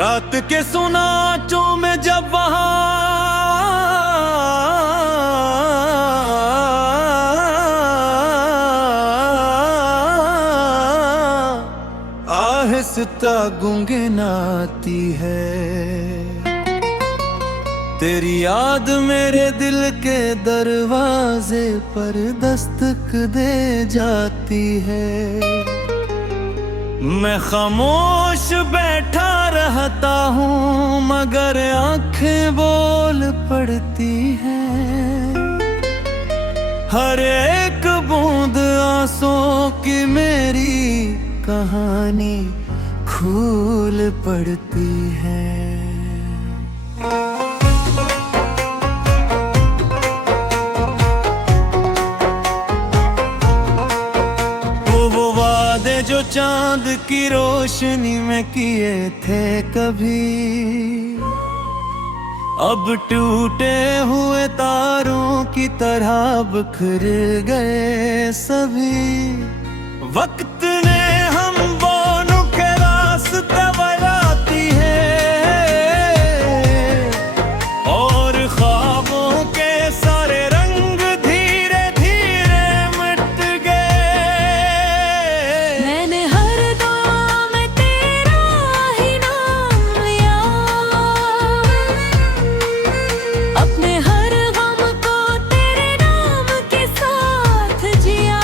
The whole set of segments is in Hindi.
रात के सुनाचों में जब वहां आहिस्ता गुनगुनाती है, तेरी याद मेरे दिल के दरवाजे पर दस्तक दे जाती है। मैं खामोश बैठा रहता हूँ मगर आंखें बोल पड़ती हैं। हर एक बूंद आंसुओं की मेरी कहानी खोल पड़ती है। जो चांद की रोशनी में किए थे कभी, अब टूटे हुए तारों की तरह बिखर गए सभी। वक्त ने हम दोनों के रास्ते बनाती है और ख्वाबों के सारे रंग धीरे धीरे मिट गए। मैंने हर दुआ में तेरा ही नाम लिया, अपने हर गम को तेरे नाम के साथ जिया।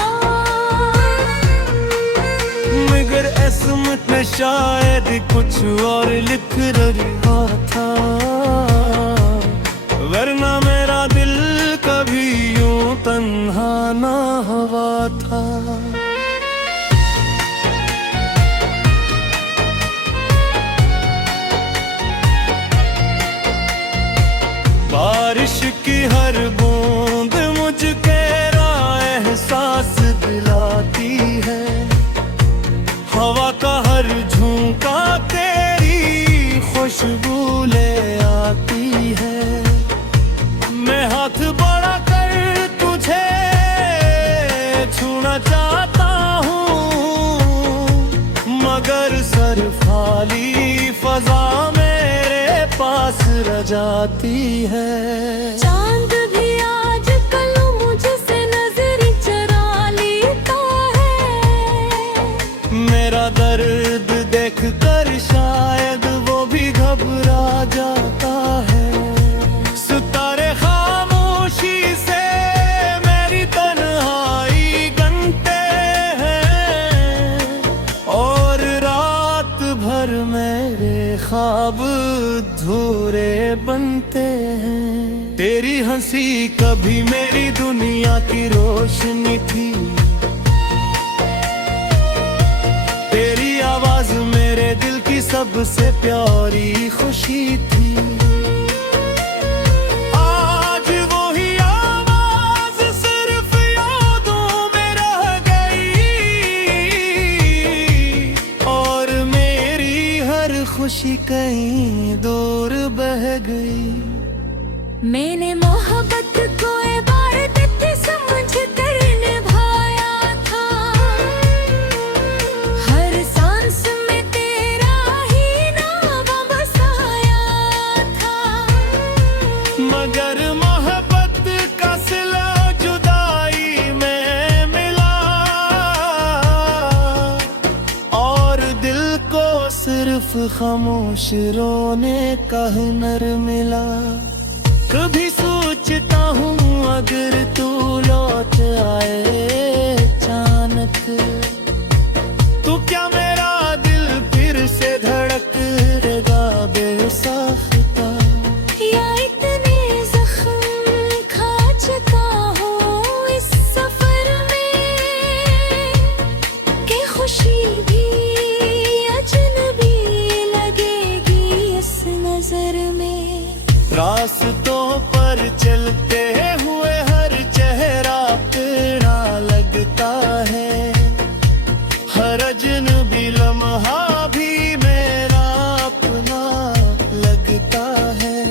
मगर इसमत में शायद कुछ और लिख रहा था, वरना मेरा दिल कभी यूं तन्हा ना हुआ था। बारिश की हर बूंद मुझे एहसास दिलाती है, हवा का हर झोंका तेरी खुशबू ले आती है। मैं हाथ बढ़ा कर तुझे छूना चाहता हूँ मगर सर खाली फजा मेरे पास रह जाती है। चांद भी आजकल मुझसे नजर चुरा लेता है, मेरा दर्द देख कर शायद वो भी घबरा जाता है। सितारे खामोशी से मेरी तन्हाई गनते हैं और रात भर मेरे ख्वाब अधूरे बनते हैं। तेरी हंसी कभी मेरी दुनिया की रोशनी थी, तेरी आवाज मेरे दिल की सबसे प्यारी खुशी थी। आज वही आवाज सिर्फ यादों में रह गई और मेरी हर खुशी कहीं दूर बह गई। मैंने मोहब्बत को इबादत समझ कर निभाया था, हर सांस में तेरा ही नाम बसाया था। मगर मोहब्बत का सिला जुदाई में मिला और दिल को सिर्फ खामोश रोने का हुनर मिला। कभी सोचता हूँ अगर तू लौट आए अचानक, तो क्या मेरा दिल फिर से धड़केगा बेसाख्ता। या इतने जख्म खा चुका हूँ इस सफर में कि खुशी भी अजनबी लगेगी इस नजर में। रास्तों पर चलते हुए हर चेहरा तेरा लगता है, हर अजनबी लम्हा भी मेरा अपना लगता है।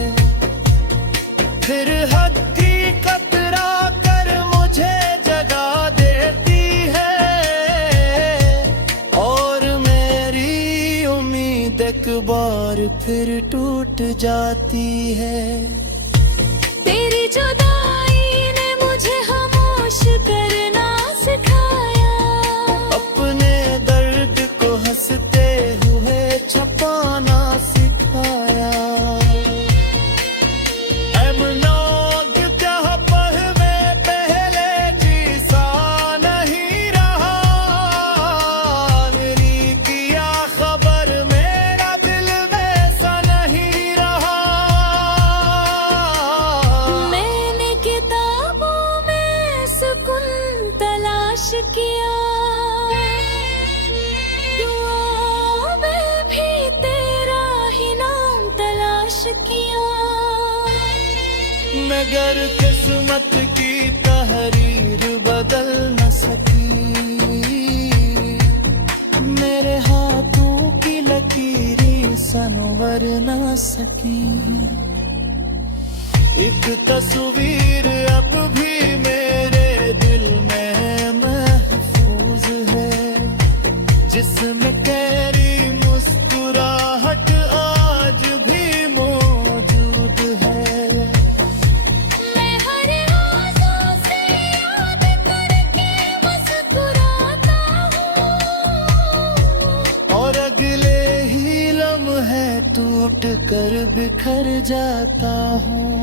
फिर हथी कतरा कर मुझे जगा देती है और मेरी उम्मीद एक बार फिर टूट जाती है। तेरी जुदाई ने मुझे खामोश करना सिखाया, अपने दर्द को हंसते हुए छुपाना सिखाया। किया दुआ में भी तेरा ही नाम तलाश किया, मगर किस्मत की तहरीर बदल न सकी, मेरे हाथों की लकीरें संवर न सकी। एक तस्वीर अब भी मेरे दिल में महफूज है, जिसमें तेरी मुस्कुराहट आज भी मौजूद है। मैं हर आंसू से याद करके मुस्कुराता हूँ, और अगले ही लम्हे टूट कर बिखर जाता हूँ।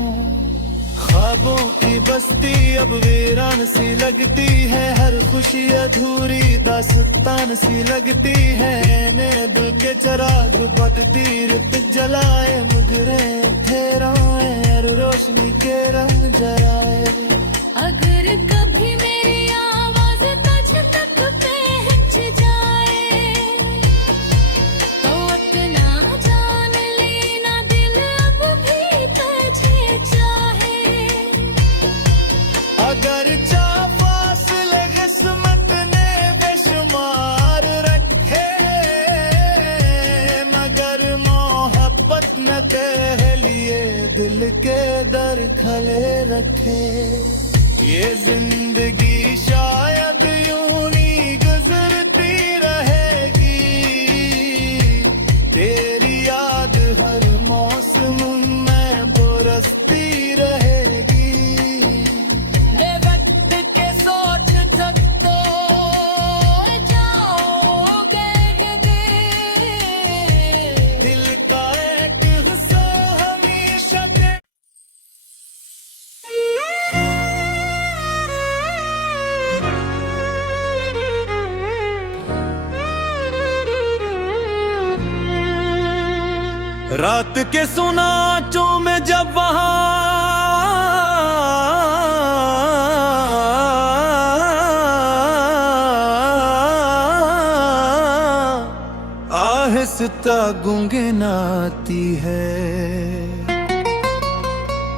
ख्वाबों की बस्ती अब वीरान सी लगती है, हर खुशी अधूरी दास्तान सी लगती है। ने दिल के चिराग बटती रित जलाए, मुजरे ठहराए और रोशनी के रंग जलाए। अगर कभी मेरी आवाज तुझ तक पहुंच जाए, तो इतना जान लेना दिल अब भी तुझे चाहे। अगर फासले किस्मत ने बेशुमार रखे, मगर मोहब्बत न तेरे लिए दिल के दर खले रखे। ये जिंदगी शायद यूं ही गुजरती रहेगी, तेरी याद हर मौसम में बरसती रहेगी। ये वक्त के सोच तक तो जाओगे दिल का एक हिस्सा हमेशा रात के सुनाचों में जब वहां आहिस्ता गुनगुनाती है,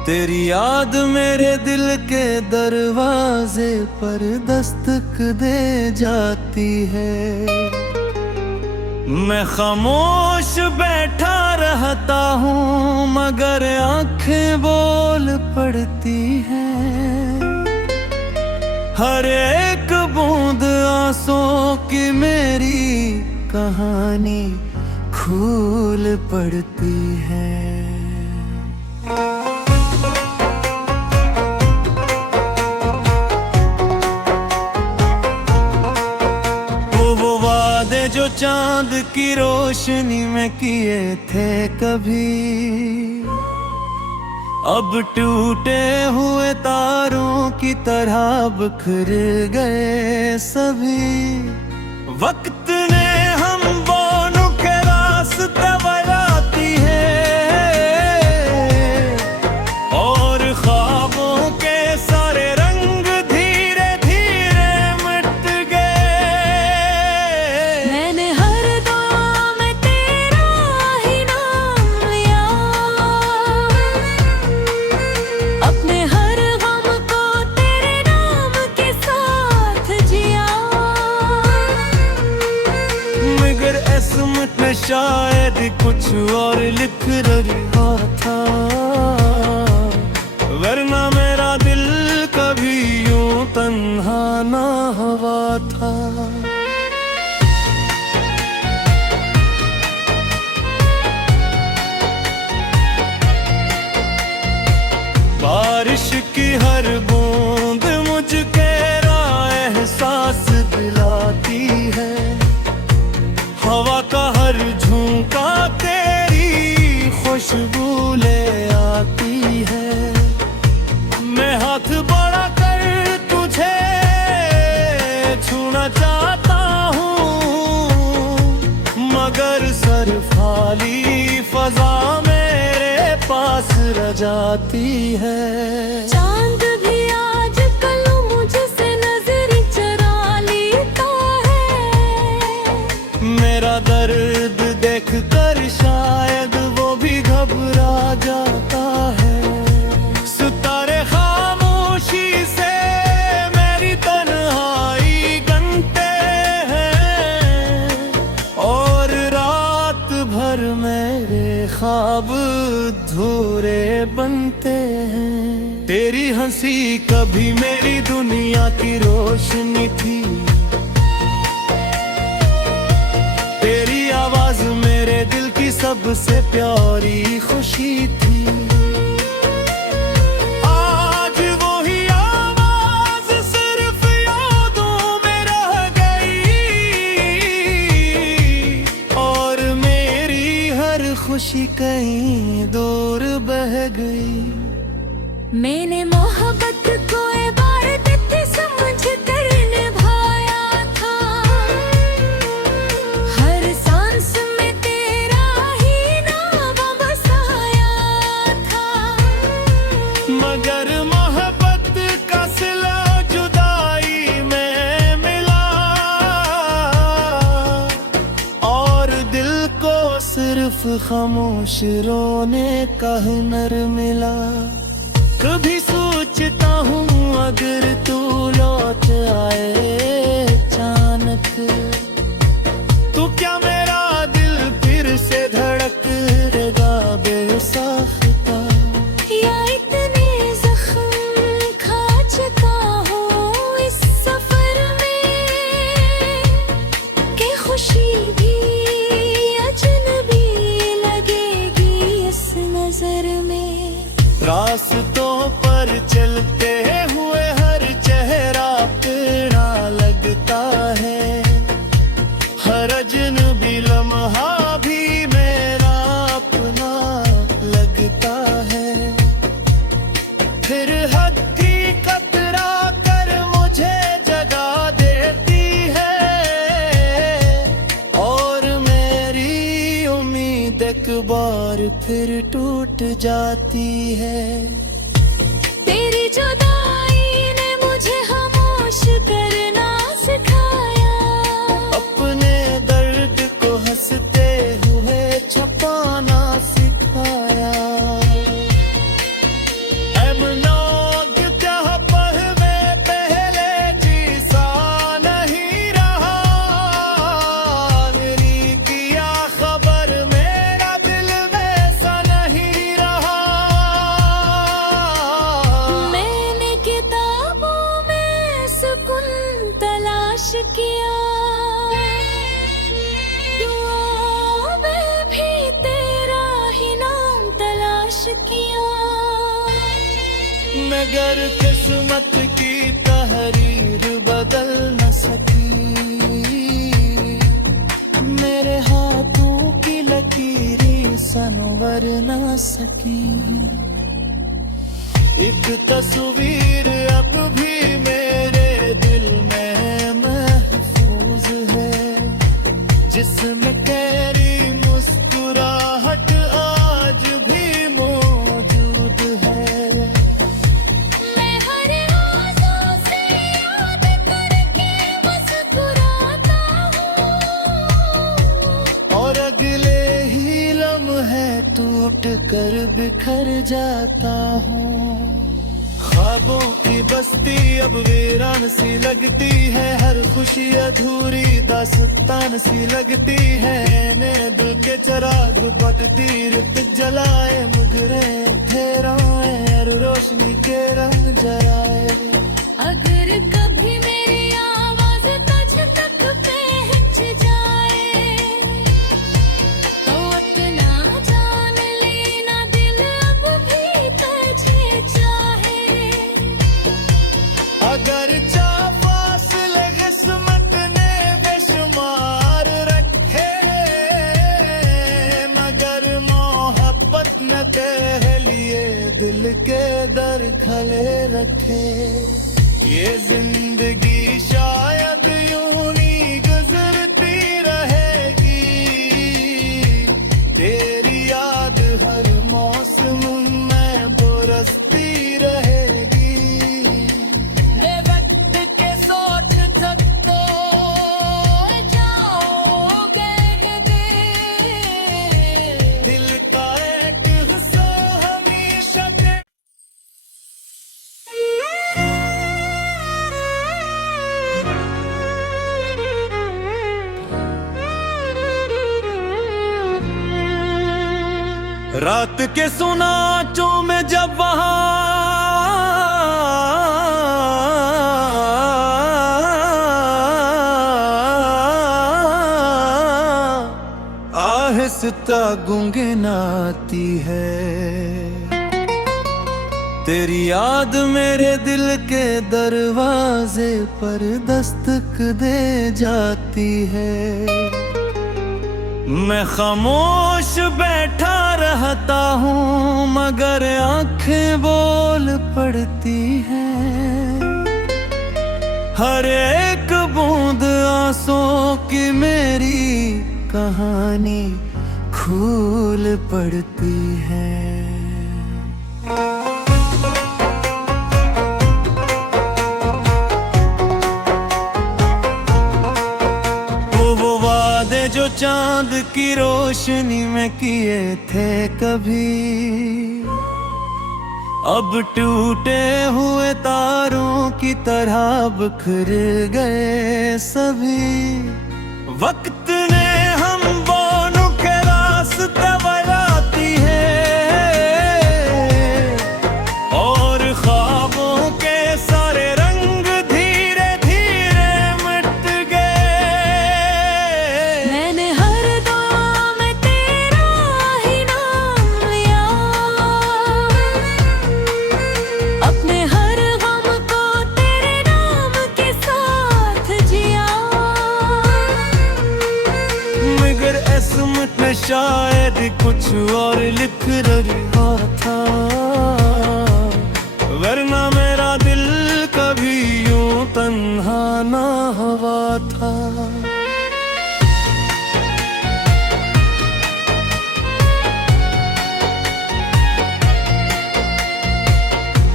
तेरी याद मेरे दिल के दरवाजे पर दस्तक दे जाती है। मैं खामोश बैठा रहता हूँ, मगर आंखें बोल पड़ती हैं। हर एक बूंद आंसुओं की मेरी कहानी खूल पड़ती है। जो चांद की रोशनी में किए थे कभी, अब टूटे हुए तारों की तरह बिखर गए सभी। वक्त ने हम दोनों के रास्ते बनाती है, और ख्वाबों के सारे रंग धीरे धीरे मिट गए। मैंने हर दुआ में तेरा ही नाम लिया, अपने हर गम को तेरे नाम के साथ जिया। मगर किस्मत में शायद कुछ और लिख रहा था, वरना मेरा दिल कभी यूं तन्हा ना हुआ था। की हर बूंद मुझ तेरा एहसास दिलाती है, हवा का हर झोंका तेरी खुशबू ले आती है। मैं हाथ बढ़ा कर तुझे छूना चाहता हूँ, मगर सर खाली फजा मेरे पास रह जाती है। चांद भी आज कल मुझसे नजर चुरा लेता है, मेरा दर्द देख कर शायद वो भी घबरा जाता है। सितारे खामोशी से मेरी तन्हाई गनते हैं, और रात भर मेरे ख्वाब अधूरे बनते हैं। तेरी हंसी कभी मेरी दुनिया की रोशनी थी, तेरी आवाज मेरे दिल की सबसे प्यारी खुशी थी। आज वही आवाज सिर्फ यादों में रह गई, और मेरी हर खुशी कहीं दूर बह गई। मैंने मोहब्बत को इबादत समझ कर निभाया था, हर सांस में तेरा ही नाम बसाया था। मगर मोहब्बत का सिला जुदाई में मिला, और दिल को सिर्फ खामोश रोने का हुनर मिला। कभी सोचता हूँ अगर तू लौट आए अचानक, तो क्या मेरा दिल फिर से धड़केगा बेसाख्ता, या इतने जख्म खा चुका हूँ इस सफर में, कि खुशी भी अजनबी लगेगी इस नजर में। रास्तों पर चलते हुए हर चेहरा तेरा लगता है, हर अजनबी लम्हा भी मेरा अपना लगता है। फिर हथी कतरा कर मुझे जगा देती है, और मेरी उम्मीद एक बार फिर टूट जाती है। तेरी जुदाई ने मुझे खामोश करना सिखाया, अपने दर्द को हंसते हुए छुपाना सिखाया। एमनाग जह पहले पहले जीसा नहीं रहा, मेरी किया खबर मेरा दिल वैसा नहीं रहा। मैंने किताबों में सुकून तलाश किया, दुआओं में भी तेरा ही नाम तलाश किया। मगर किस्मत की तहरीर बदल न सकी, मेरे हाथों की लकीरें संवर न सकी। एक तस्वीर अब भी मेरे दिल में महफूज है, जिसमें तेरी मुस्कुराहट आज भी मौजूद है। मैं हर आंसू से याद करके मुस्कुराता हूँ, और अगले ही लम्हे टूट कर बिखर जाता हूँ। ख्वाबों की बस्ती अब वीरान सी लगती है, हर खुशी अधूरी दास्तान सी लगती है। ने दिल के चराग बटती रित जलाए, मुगरे ठहराए रोशनी के रंग जलाए। अगर कभी मेरी आवाज तुझ तक पहुंच जाए, तो अपना जान लेना दिल अब भी तुझे चाहे। दिल के दर खले रखे। ये जिंदगी शायद यूं ही गुजरती रहेगी, तेरी याद हर मौसम में बरसती रहेगी। वे वक्त के सोच थक तो जाओगे दिल का एक हिस्सा हमेशा रात के सुनाचों में जब वहां आहिस्ता गुनगुनाती है, तेरी याद मेरे दिल के दरवाजे पर दस्तक दे जाती है। मैं खामोश बैठा रहता हूँ मगर आंखें बोल पड़ती हैं। हर एक बूंद आंसुओं की मेरी कहानी खूल पड़ती है। जो चांद की रोशनी में किए थे कभी, अब टूटे हुए तारों की तरह बिखर गए सभी। वक्त ने हम दोनों के रास्ते बनाती है और ख्वाबों के सारे रंग धीरे धीरे मिट गए। मैंने हर दुआ में तेरा ही नाम लिया, अपने हर गम को तेरे नाम के साथ जिया। मगर इसमत में शायद कुछ और लिख रहा था, वरना मेरा दिल कभी यूं तन्हा ना हुआ था।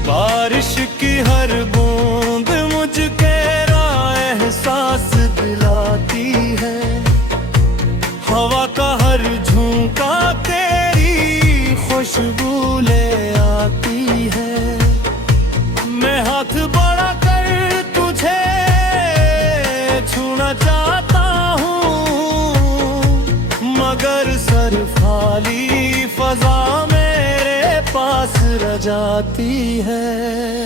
बारिश की हर बूंद मुझे तेरा एहसास दिलाती है, हवा का हर झोंका तेरी खुशबू ले आती है। मैं हाथ बढ़ा कर तुझे छूना चाहता हूँ मगर सर खाली फजा मेरे पास रह जाती है।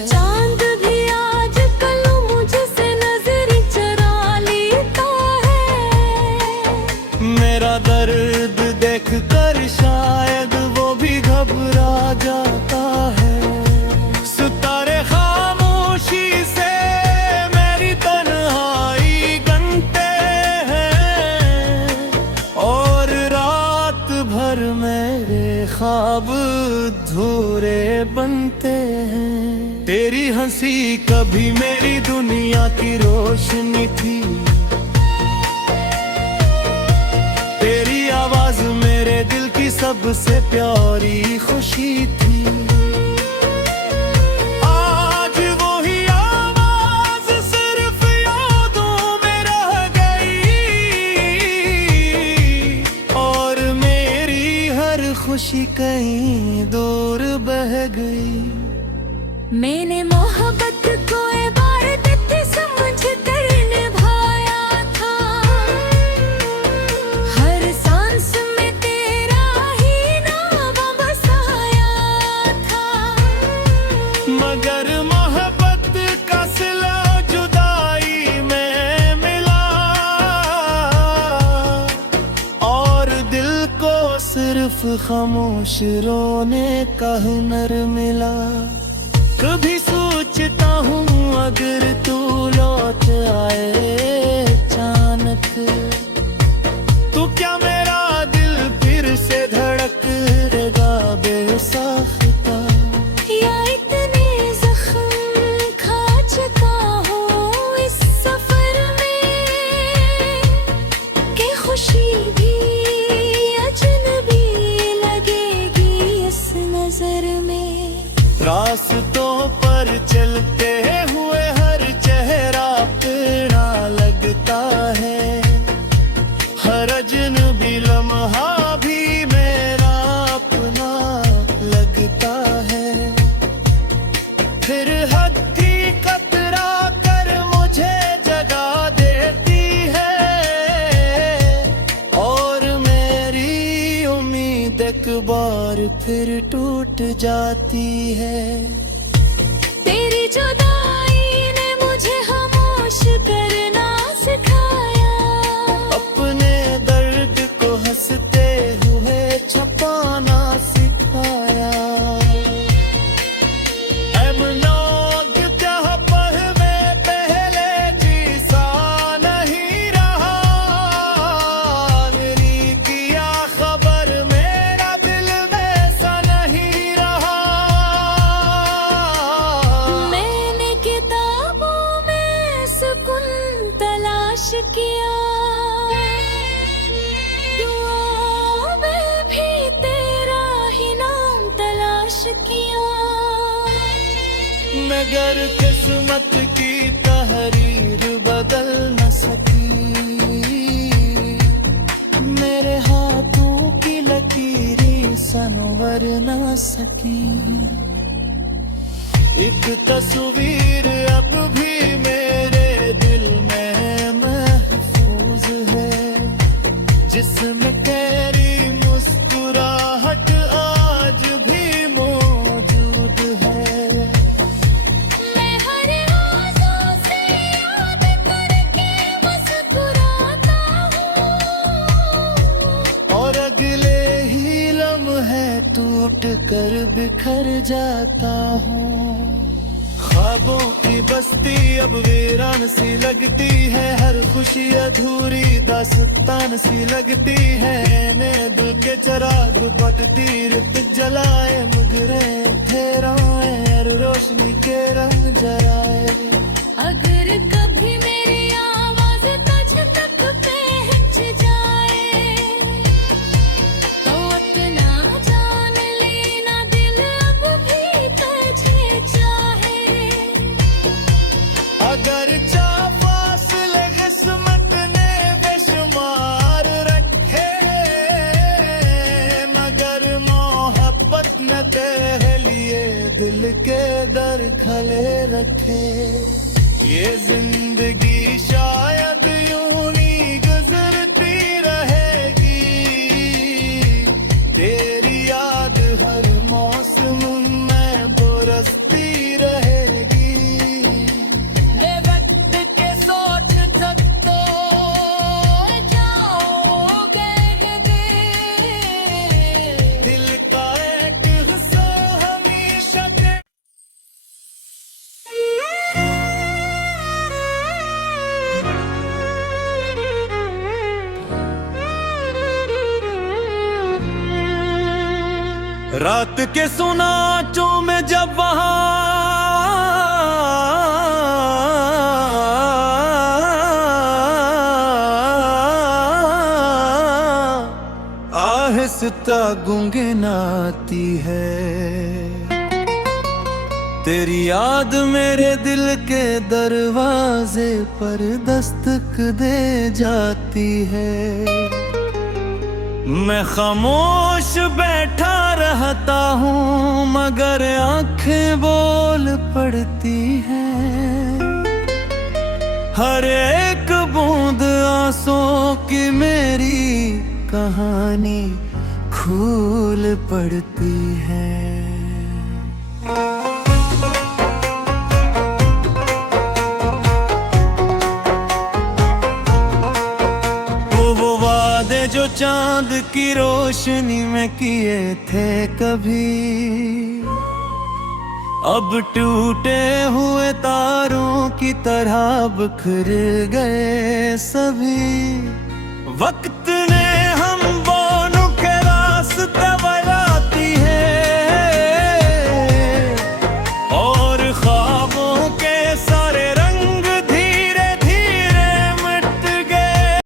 चांद भी आज कल मुझसे नजर चुरा लेता है, मेरा दर्द देख कर शायद वो भी घबरा जाता है। सितारे खामोशी से मेरी तन्हाई गनते हैं और रात भर मेरे ख्वाब अधूरे बनते हैं। तेरी हंसी कभी मेरी दुनिया की रोशनी थी, तेरी आवाज मेरे दिल की सबसे प्यारी खुशी थी। आज वही आवाज सिर्फ यादों में रह गई और मेरी हर खुशी कहीं दूर बह गई। मैंने मोहब्बत को इबादत समझ कर निभाया था, हर सांस में तेरा ही नाम बसाया था। मगर मोहब्बत का सिला जुदाई में मिला और दिल को सिर्फ खामोश रोने का हुनर मिला। कभी सोचता हूँ अगर तू लौट आए अचानक, तो क्या मेरा दिल फिर से धड़केगा बेसाख्ता। रास्तों पर चलते हुए हर चेहरा अपना लगता है, हर अजनबी लम्हा भी मेरा अपना लगता है। फिर हथी कतरा कर मुझे जगा देती है, और मेरी उम्मीद एक बार फिर टूट जाती है। तेरी जुदाई ने मुझे खामोश करना सिखाया, अपने दर्द को हंसते हुए छुपाना सिखाया। एमनाग जह पर में पहले जीसा नहीं रहा, मेरी किया खबर मेरा दिल वैसा नहीं रहा। मैंने किताबों में सुकून तलाश किया, दुआओं में भी तेरा ही नाम तलाश किया। मगर किस्मत की तहरीर बदल न सकी, मेरे हाथों की लकीरें संवर न सकी। एक तस्वीर अब भी मेरे दिल में महफूज है, जिसमें तेरी मुस्कुराहट आज भी मौजूद है। मैं हर आंसू से याद करके मुस्कुराता हूँ, और अगले ही लम्हे टूट कर बिखर जाता हूँ। ख्वाबों की बस्ती अब वीरान सी लगती है, हर खुशी अधूरी दास्तान सी लगती है। मैं दिल के चराग बटती रित जलाए, मुगरे ठहराए और रोशनी के रंग जलाए। अगर कभी मेरी आवाज तुझ तक पहुंच जाए, तो इतना जान लेना दिल अब भी तुझे चाहे। अगर फासले किस्मत ने बेशुमार रखे, मगर मोहब्बत न तेरे लिए दिल के दर खले रखे। ये जिंदगी शायद यूं ही गुजरती रहेगी, तेरी याद हर मौसम में बरसती रहेगी। वे वक्त के सोच सकते जाओगे दिल का एक हिस्सा हमेशा रात के सुनाचों में जब वहां आहिस्ता गुनगुनाती है, तेरी याद मेरे दिल के दरवाजे पर दस्तक दे जाती है। मैं खामोश बैठा रहता हूँ, मगर आंखें बोल पड़ती हैं। हर एक बूंद आंसुओं की मेरी कहानी खूल पड़ती है। जो चांद की रोशनी में किए थे कभी, अब टूटे हुए तारों की तरह बिखर गए सभी। वक्त